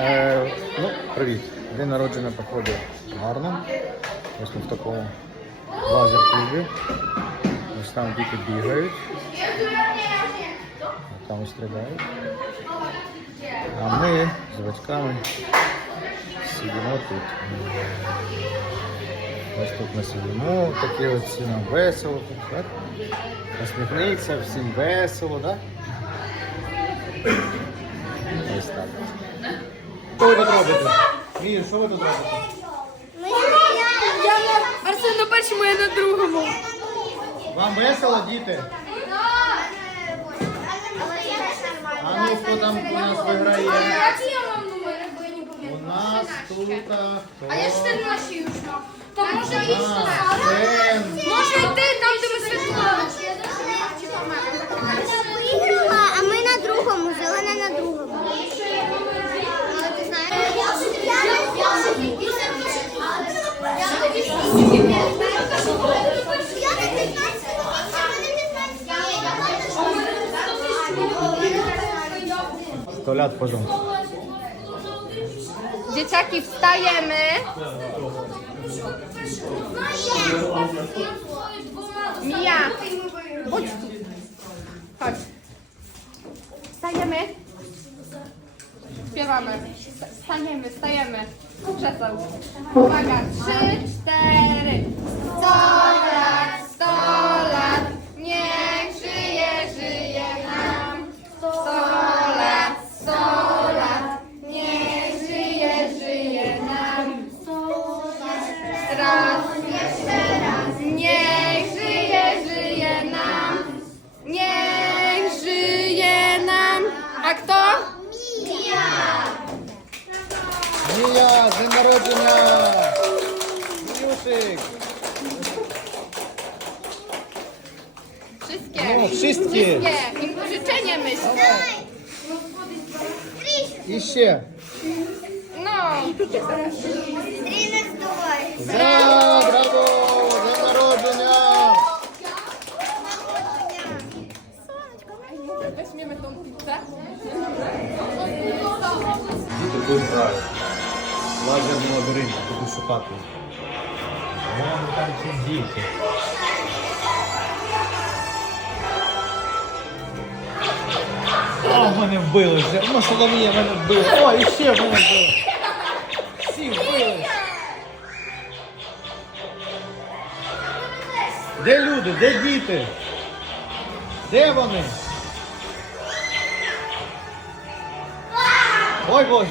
Е, ну, привіт. День народження проходить гарно. Ось ми в такому лазер-клубі. Ось там діти бігають. Там стріляють. А ми з батьками сидимо тут. Ось тут ми сидимо, такі от всі нам весело так? Посміхнеться, всім весело, так? Ось так. Що ви тут робите? Мір, що ви тут робите? Я на Арсен на першому, я на другому. Вам весело, діти? А ну хто там у нас виграє? У нас тут а, хто? А я 14 южно. То може і А, Сен. 100 lat porządku. Dzieciaki, wstajemy. Mija, chodź tu. Chodź. Wstajemy. Śpiewamy. Wstajemy, wstajemy. Przesał. Uwaga, trzy, cztery. Co? raz, jeszcze raz. Niech żyje, żyje nam. Niech żyje nam. A kto? Mija. Mija, z narodzenia. Wszystkie. No, wszystkie. Wszystkie. Im życzenie myśl. I się. No. Strynek Ура! Браво! День народження! Діти будуть грати. Лазерний лабіринт, буду шукати. Вон там ці діти. О, мене вбили вже. Ну, Соломія мене вбила. О, і ще мене вбили. Всі вбили. Де люди? Де діти? Де вони? Ой Боже,